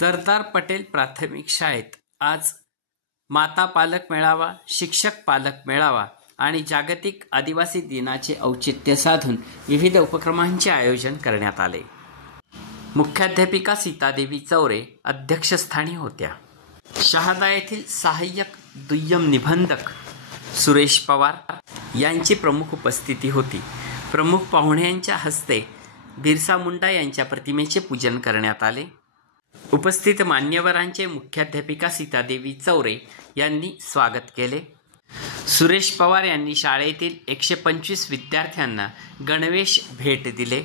सरदार पटेल प्राथमिक शाळेत आज माता पालक मेळावा, शिक्षक पालक मेळावा आणि जागतिक आदिवासी दिनाचे औचित्य साधून विविध उपक्रमांचे आयोजन करण्यात आले. मुख्याध्यापिका सीतादेवी चौरे अध्यक्षस्थानी होत्या. शहादा येथील सहाय्यक दुय्यम निबंधक सुरेश पवार यांची प्रमुख उपस्थिती होती. प्रमुख पाहुण्यांच्या हस्ते बिरसा मुंडा यांच्या प्रतिमेचे पूजन करण्यात आले. उपस्थित मान्यवरांचे मुख्याध्यापिका सीतादेवी चौरे यांनी स्वागत केले. सुरेश पवार यांनी शाळेतील 125 विद्यार्थ्यांना गणवेश भेट दिले.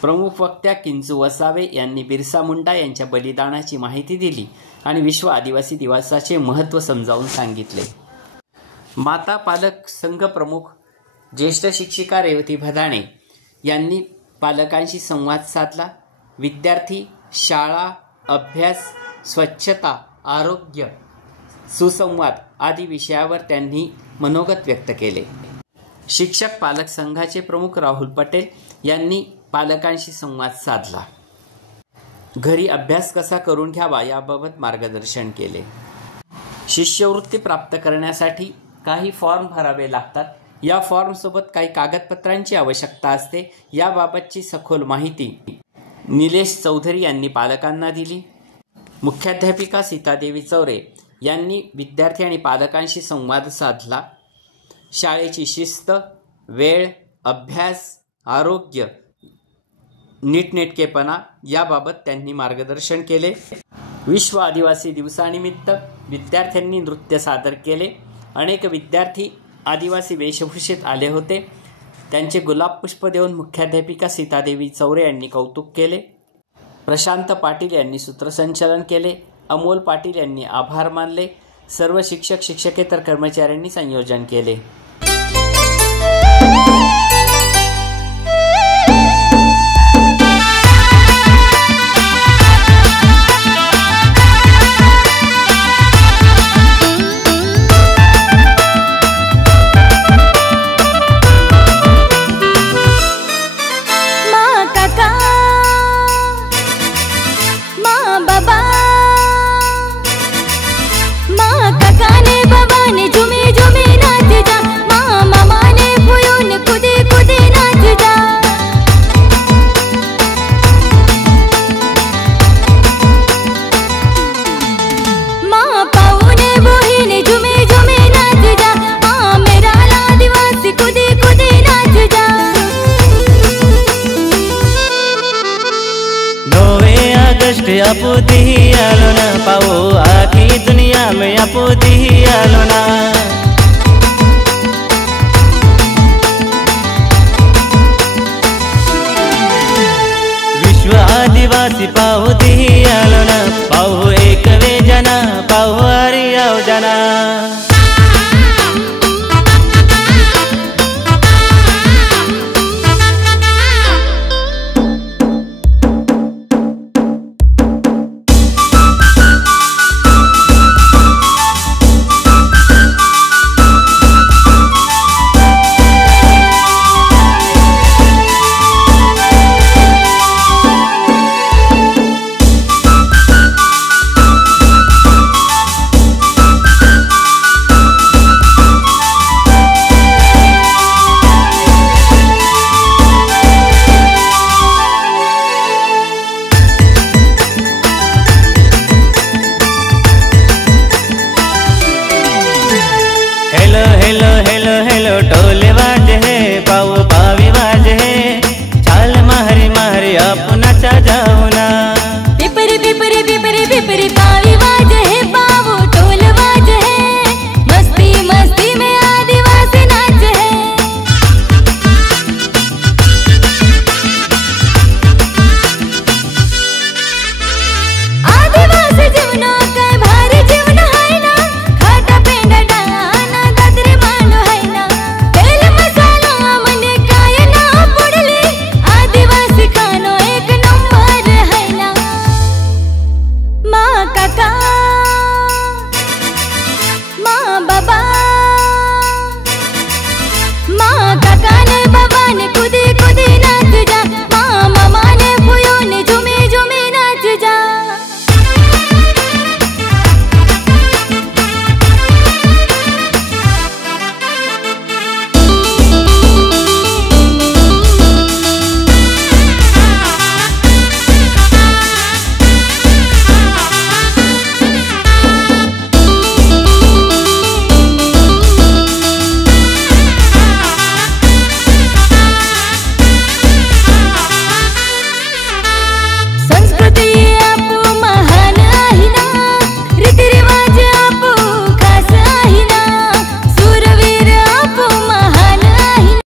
प्रमुख वक्त्या किंजू वसावे यांनी बिरसा मुंडा यांच्या बलिदानाची माहिती दिली आणि विश्व आदिवासी दिवसाचे महत्त्व समजावून सांगितले. माता पालक संघ प्रमुख ज्येष्ठ शिक्षिका रेवती भदाणे यांनी पालकांशी संवाद साधला. विद्यार्थी, शाळा, अभ्यास, स्वच्छता, आरोग्य, सुसंवाद आदी विषयावर त्यांनी मनोगत व्यक्त केले. शिक्षक पालक संघाचे प्रमुख राहुल पटेल यांनी पालकांशी संवाद साधला. घरी अभ्यास कसा करून घ्यावा याबाबत मार्गदर्शन केले. शिष्यवृत्ती प्राप्त करण्यासाठी काही फॉर्म भरावे लागतात. या फॉर्मसोबत काही कागदपत्रांची आवश्यकता असते. याबाबतची सखोल माहिती निलेश चौधरी यांनी पालकांना दिली. मुख्याध्यापिका सीतादेवी चौरे यांनी विद्यार्थी आणि पालकांशी संवाद साधला. शाळेची शिस्त, वेळ, अभ्यास, आरोग्य, नीटनेटकेपणा याबाबत त्यांनी मार्गदर्शन केले. विश्व आदिवासी दिवसानिमित्त विद्यार्थ्यांनी नृत्य सादर केले. अनेक विद्यार्थी आदिवासी वेशभूषेत आले होते. त्यांचे गुलाब पुष्प देऊन मुख्याध्यापिका सीतादेवी चौरे यांनी कौतुक केले. प्रशांत पाटील यांनी सूत्रसंचालन केले. अमोल पाटील यांनी आभार मानले. सर्व शिक्षक शिक्षकेतर कर्मचाऱ्यांनी संयोजन केले. अपूती ही आलो ना, पाओ आखी दुनिया में अपूती ही आलो ना. विश्व आदिवासी पाओती ही आलो